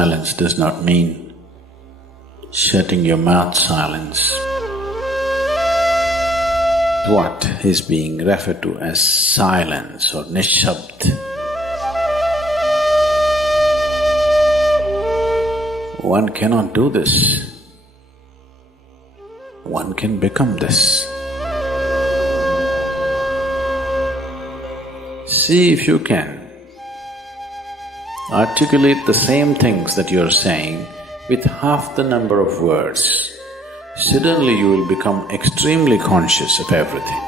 Silence does not mean shutting your mouth silence. What is being referred to as silence or nishabd? One cannot do this. One can become this. See if you can articulate the same things that you're saying with half the number of words. Suddenly you will become extremely conscious of everything.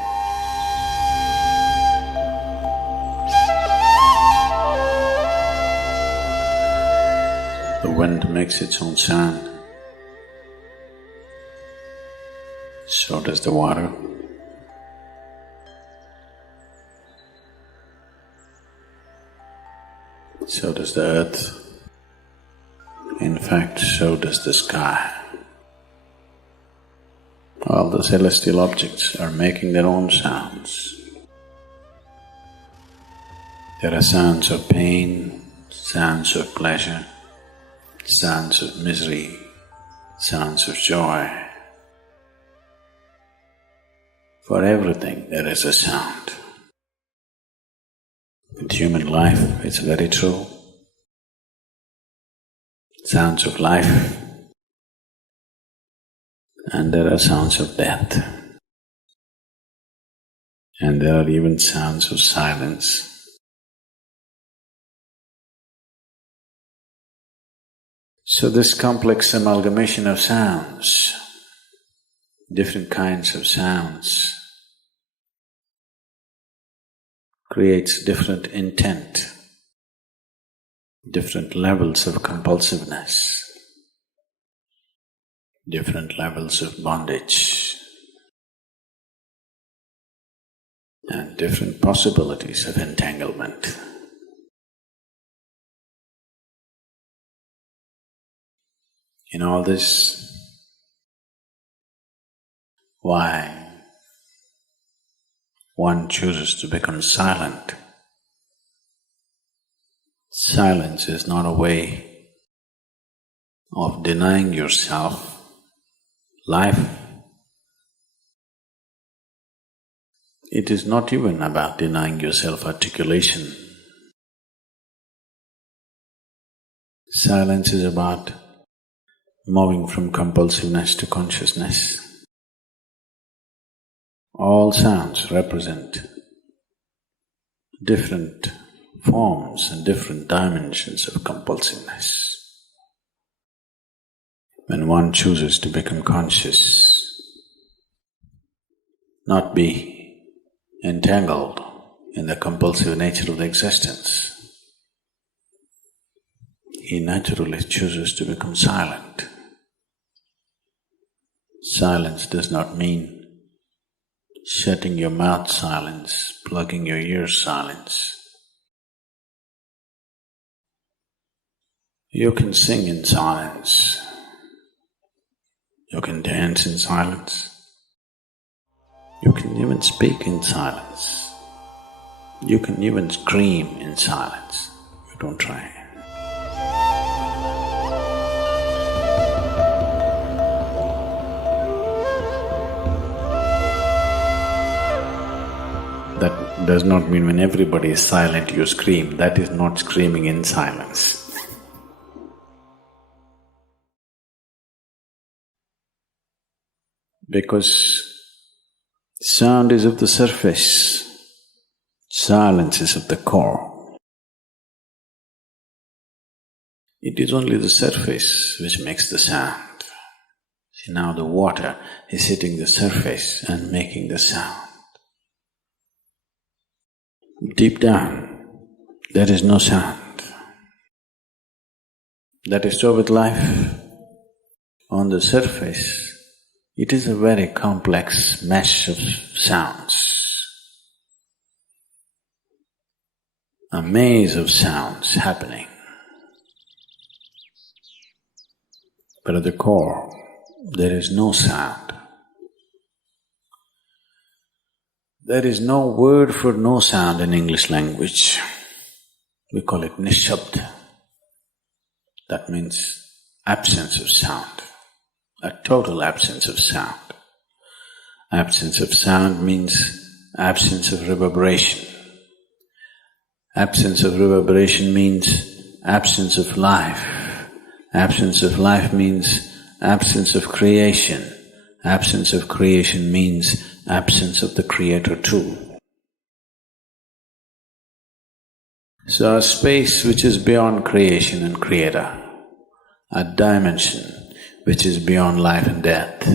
The wind makes its own sound. So does the water. So does the earth. In fact, so does the sky. All the celestial objects are making their own sounds. There are sounds of pain, sounds of pleasure, sounds of misery, sounds of joy. For everything there is a sound. With human life, it's very true. Sounds of life, and there are sounds of death, and there are even sounds of silence. So this complex amalgamation of sounds, different kinds of sounds, creates different intent, different levels of compulsiveness, different levels of bondage, and different possibilities of entanglement. In all this, why one chooses to become silent? Silence is not a way of denying yourself life. It is not even about denying yourself articulation. Silence is about moving from compulsiveness to consciousness. All sounds represent different forms and different dimensions of compulsiveness. When one chooses to become conscious, not be entangled in the compulsive nature of the existence, he naturally chooses to become silent. Silence does not mean shutting your mouth silence, plugging your ears silence. You can sing in silence. You can dance in silence. You can even speak in silence. You can even scream in silence. You don't try. That does not mean when everybody is silent you scream. That is not screaming in silence. Because sound is of the surface, silence is of the core. It is only the surface which makes the sound. See, now the water is hitting the surface and making the sound. Deep down, there is no sound. That is so with life. On the surface, it is a very complex mesh of sounds, a maze of sounds happening. But at the core, there is no sound. There is no word for no sound in English language. We call it nishabd. That means absence of sound, a total absence of sound. Absence of sound means absence of reverberation. Absence of reverberation means absence of life. Absence of life means absence of creation. Absence of creation means absence of the Creator too. So a space which is beyond creation and Creator, a dimension which is beyond life and death,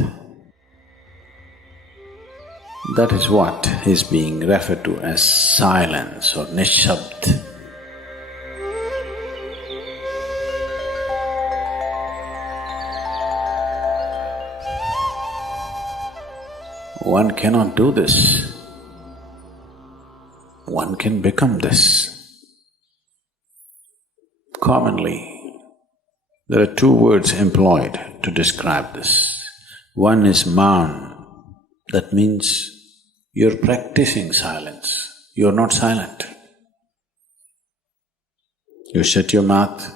that is what is being referred to as silence or nishabd. One cannot do this. One can become this. Commonly, there are two words employed to describe this. One is maun, that means you're practicing silence, you're not silent. You shut your mouth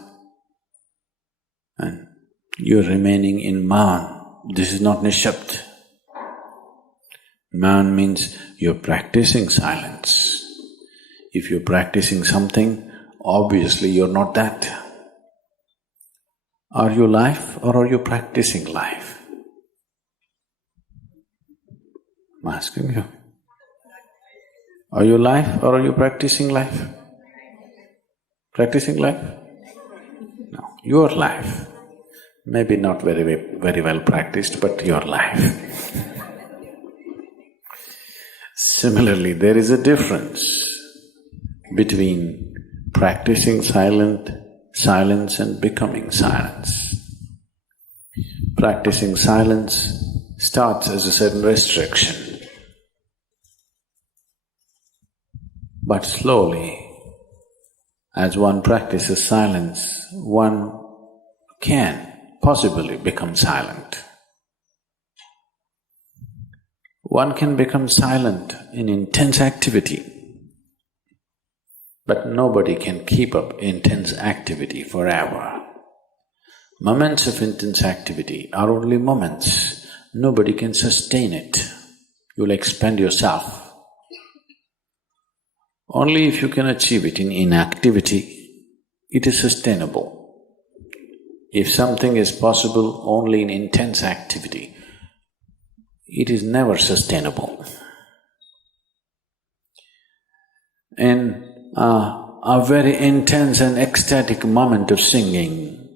and you're remaining in maun. This is not nishabd. Maun means you're practicing silence. If you're practicing something, obviously you're not that. Are you life or are you practicing life? I'm asking you. Are you life or are you practicing life? Practicing life? No, your life. Maybe not very well practiced, but your life. Similarly, there is a difference between practicing silence and becoming silence. Practicing silence starts as a certain restriction, but slowly, as one practices silence, one can possibly become silent. One can become silent in intense activity, but nobody can keep up intense activity forever. Moments of intense activity are only moments, nobody can sustain it. You'll expend yourself. Only if you can achieve it in inactivity, it is sustainable. If something is possible only in intense activity, it is never sustainable. In a very intense and ecstatic moment of singing,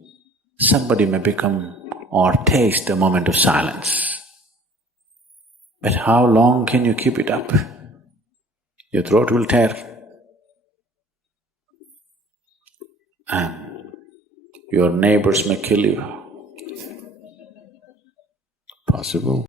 somebody may become or taste a moment of silence. But how long can you keep it up? Your throat will tear. And your neighbors may kill you. Possible.